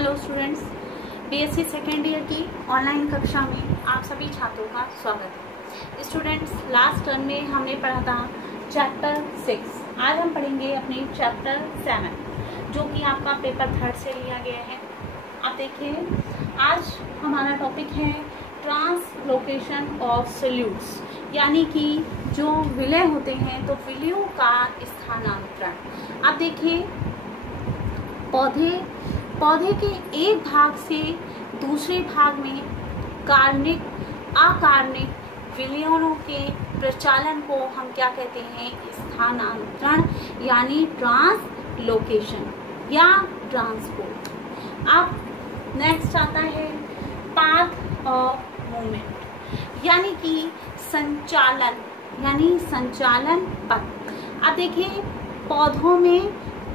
Hello students, BSc second year की online कक्षा में आप सभी छात्रों का स्वागत है। स्टूडेंट्स, लास्ट टर्म में हमने पढ़ा था चैप्टर 6। आज हम पढ़ेंगे अपने चैप्टर 7 जो कि आपका पेपर 3 से लिया गया है। आप देखिए, आज हमारा टॉपिक है ट्रांसलोकेशन ऑफ सोल्यूट्स, यानी कि जो विलय होते हैं तो विलयों का स्थानांतरण। आप देखिए, पौधे के एक भाग से दूसरे भाग में कार्बनिक अकार्बनिक विलयनों के प्रचालन को हम क्या कहते हैं? स्थानांतरण, यानी ट्रांसलोकेशन या ट्रांसपोर्ट। अब नेक्स्ट आता है पाथ ऑफ मूवमेंट, यानी कि संचालन, यानी संचालन पथ। अब देखिए, पौधों में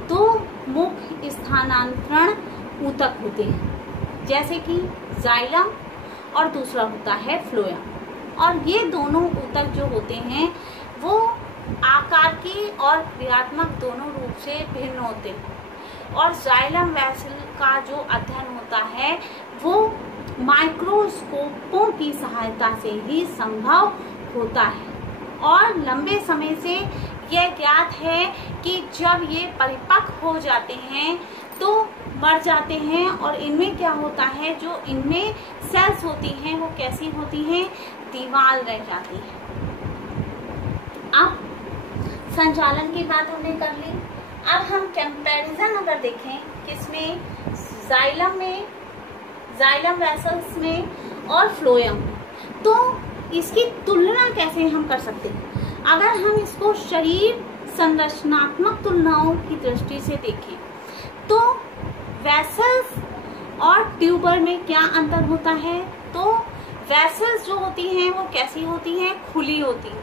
दो मुख्य स्थानांतरण ऊतक होते हैं, जैसे कि जाइलम और दूसरा होता है फ्लोएम। और ये दोनों ऊतक जो होते हैं वो आकार की और क्रियात्मक दोनों रूप से भिन्न होते हैं। और जाइलम वेसल का जो अध्ययन होता है वो माइक्रोस्कोपों की सहायता से ही संभव होता है। और लंबे समय से यह ज्ञात है कि जब ये परिपक्व हो जाते हैं तो मर जाते हैं, और इनमें क्या होता है, जो इनमें सेल्स होती हैं वो कैसी होती हैं? दीवार रह जाती है। अब संचालन की बात हमने कर ली। अब हम कंपैरिजन अगर देखें किसमें, जाइलम वेसल्स में और फ्लोएम, तो इसकी तुलना कैसे हम कर सकते हैं? अगर हम इसको शरीर संरचनात्मक तुलनाओं की दृष्टि से देखें तो वेसल्स और ट्यूबर में क्या अंतर होता है? तो वेसल्स जो होती हैं वो कैसी होती हैं? खुली होती हैं।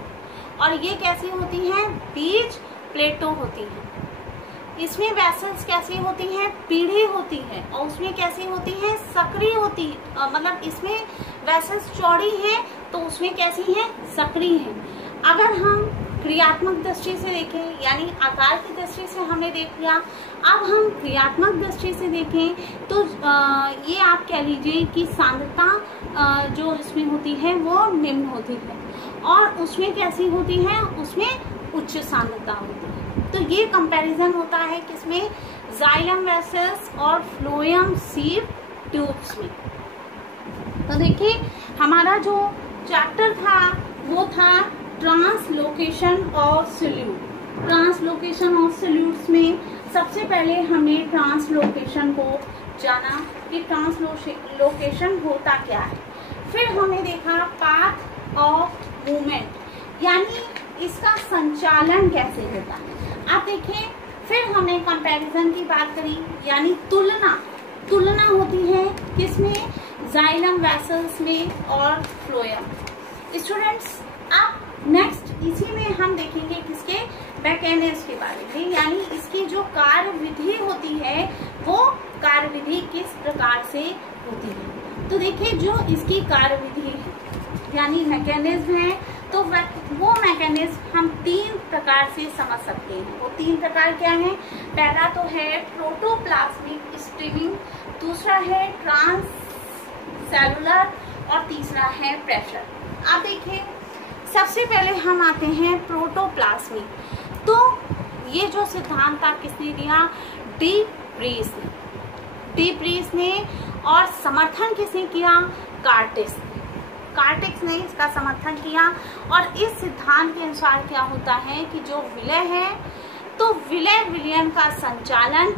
और ये कैसी होती हैं? बीज प्लेटों होती हैं। इसमें वेसल्स कैसी होती हैं? पीढ़ी होती है। और उसमें कैसी होती हैं? सक्रिय होती है। मतलब इसमें वेसल्स चौड़ी हैं तो उसमें कैसी हैं? सक्रिय हैं। अगर हम क्रियात्मक दृष्टि से देखें, यानी आकार की दृष्टि से हमने देख लिया, अब हम क्रियात्मक दृष्टि से देखें तो ये आप कह लीजिए कि सांद्रता जो इसमें होती है वो निम्न होती है, और उसमें कैसी होती है? उसमें उच्च सांद्रता होती है। तो ये कंपैरिजन होता है किसमें? जाइलम वेसल्स और फ्लोएम सीव ट्यूब्स में। तो देखिए, हमारा जो चैप्टर था वो था translocation of solute. Translocation of solutes में सबसे पहले हमने ट्रांसलोकेशन को जाना कि ट्रांसलोकेशन होता क्या है। फिर हमने देखा पाथ ऑफ मूवमेंट, यानी इसका संचालन कैसे होता है। आप देखिए, फिर हमने कंपैरिजन की बात करी, यानी तुलना होती है किसमें? जाइलम वेसल्स में और फ्लोएम। स्टूडेंट्स, अब नेक्स्ट इसी में हम देखेंगे किसके? मैकेनिज्म के बारे में, यानी इसकी जो कार्य विधि होती है वो कार्य विधि किस प्रकार से होती है। तो देखिए, जो इसकी कार्य विधि है यानी मैकेनिज्म है, तो वो मैकेनिज्म हम 3 प्रकार से समझ सकते हैं। वो 3 प्रकार क्या है? पहला तो है प्रोटोप्लाज्मिक स्ट्रीमिंग, दूसरा है ट्रांससेलुलर और तीसरा है प्रेशर। आप देखिए, सबसे पहले हम आते हैं प्रोटोप्लाज्मिक। तो ये जो सिद्धांत था किसने दिया? डी ब्रीस ने। और समर्थन किसने किया? कार्टेक्स ने इसका समर्थन किया। और इस सिद्धांत के अनुसार क्या होता है कि जो विलय है तो विलयन का संचालन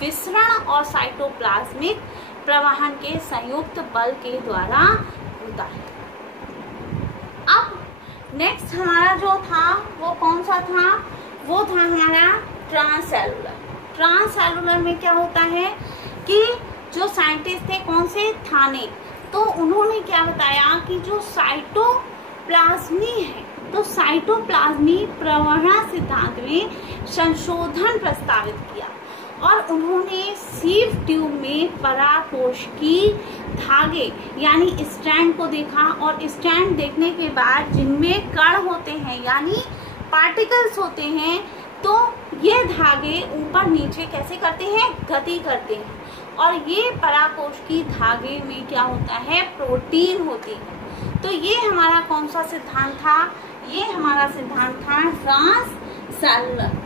विसरण और साइटोप्लाज्मिक प्रवाहन के संयुक्त बल के द्वारा होता है। अब नेक्स्ट हमारा जो था वो कौन सा था? वो था हमारा ट्रांससेलुलर। ट्रांससेलुलर में क्या होता है कि जो साइंटिस्ट थे, कौन से? थाने, तो उन्होंने क्या बताया कि जो साइटोप्लाज्मी है तो साइटोप्लाज्मी प्रवहन सिद्धांत में संशोधन प्रस्तावित किया। और उन्होंने सीव ट्यूब में पराकोश की धागे यानी स्ट्रैंड को देखा, और स्ट्रैंड देखने के बाद जिनमें कण होते हैं यानी पार्टिकल्स होते हैं, तो ये धागे ऊपर नीचे कैसे करते हैं, गति करते हैं। और ये पराकोश की धागे में क्या होता है, प्रोटीन होती है। तो ये हमारा कौन सा सिद्धांत था, ये हमारा सिद्धांत था ट्रांससेलुलर।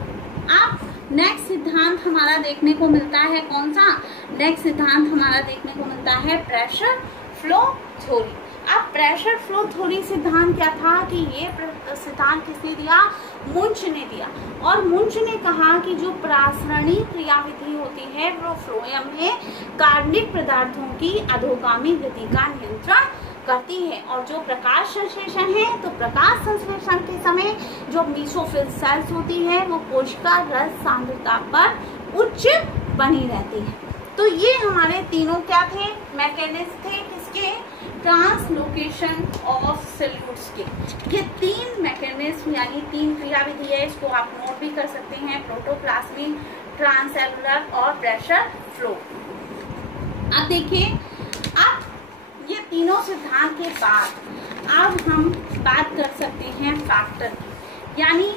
अब नेक्स्ट सिद्धांत हमारा देखने को मिलता है कौन सा, नेक्स्ट सिद्धांत हमारा देखने को मिलता है प्रेशर फ्लो थ्योरी। अब प्रेशर फ्लो थ्योरी सिद्धांत क्या था कि ये सिद्धांत किसने दिया, मुंच ने दिया। और मुंच ने कहा कि जो प्रासरणी क्रियाविधि होती है वो फ्लोएम में कार्बनिक पदार्थों की अधोगामी गति का नियंत्रण करती है। और जो प्रकाश संश्लेषण है, तो प्रकाश संश्लेषण के समय जो मेसोफिल सेल्स होती है वो कोशिका रस सांद्रता पर उच्च बनी रहती है। तो ये हमारे तीनों क्या थे, मैकेनिज्म थे किसके, ट्रांसलोकेशन ऑफ सेल्यूल्स के। ये तीन मैकेनिज्म यानी तीन क्रियाविधि है, इसको आप नोट भी कर सकते हैं, प्रोटोप्लाज्मिक, ट्रांससेलुलर और प्रेशर फ्लो। अब देखिए, अब ये तीनों सिद्धांत के बाद अब हम बात कर सकते हैं फैक्टर की, यानी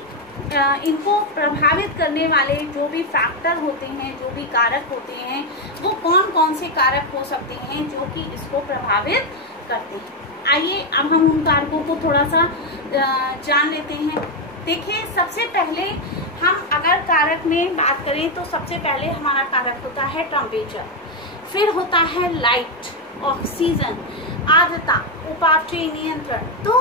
इनको प्रभावित करने वाले जो भी फैक्टर होते हैं, जो भी कारक होते हैं, वो कौन कौन से कारक हो सकते हैं जो कि इसको प्रभावित करते हैं। आइए अब हम उन कारकों को थोड़ा सा जान लेते हैं। देखिए, सबसे पहले हम अगर कारक में बात करें तो सबसे पहले हमारा कारक होता है टेम्परेचर, फिर होता है लाइट, ऑक्सीजन, आर्द्रता, उपापचय नियंत्रण। तो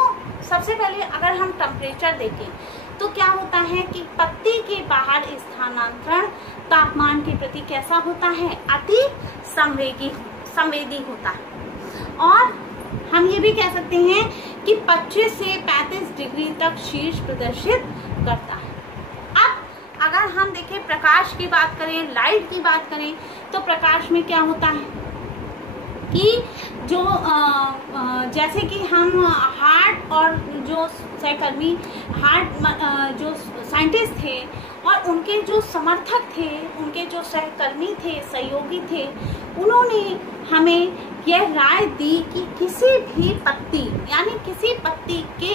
सबसे पहले अगर हम टेम्परेचर देखें तो क्या होता है कि पत्ती के बाहर स्थानांतरण तापमान के प्रति कैसा होता है, अति संवेदी होता है। और हम ये भी कह सकते हैं कि 25 से 35 डिग्री तक शीर्ष प्रदर्शित करता है। अब अगर हम देखें प्रकाश की बात करें, लाइट की बात करें, तो प्रकाश में क्या होता है कि जो जैसे कि हम हार्ट और जो सहकर्मी जो साइंटिस्ट थे और उनके जो समर्थक थे, उनके जो सहकर्मी थे, सहयोगी थे, उन्होंने हमें यह राय दी कि किसी भी पत्ती यानी किसी पत्ती के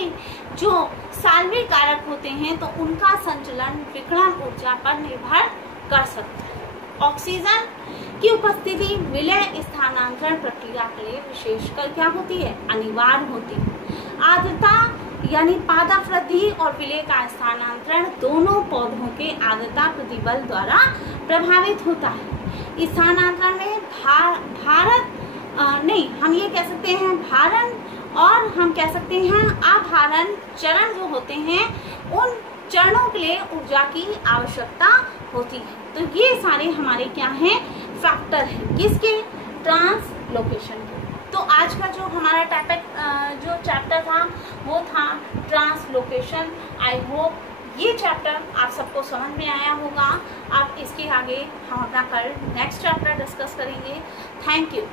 जो साल्वी कारक होते हैं तो उनका संचलन विकिरण ऊर्जा पर निर्भर कर सकता है। ऑक्सीजन की उपस्थिति विलय स्थानांतरण प्रक्रिया के लिए विशेषकर क्या होती है, अनिवार्य होती है। आर्द्रता यानी पादप वृद्धि और विलय का स्थानांतरण दोनों पौधों के आर्द्रता प्रतिबल द्वारा प्रभावित होता है। स्थानांतरण में हम ये कह सकते हैं भारण और हम कह सकते हैं अभारण चरण जो होते हैं, उन चरणों के लिए ऊर्जा की आवश्यकता होती है। तो ये सारे हमारे क्या हैं, फैक्टर हैं, किसके, ट्रांसलोकेशन के। तो आज का जो हमारा जो चैप्टर था वो था ट्रांसलोकेशन। आई होप ये चैप्टर आप सबको समझ में आया होगा। अब इसके आगे हम अपना कल नेक्स्ट चैप्टर डिस्कस करेंगे। Thank you.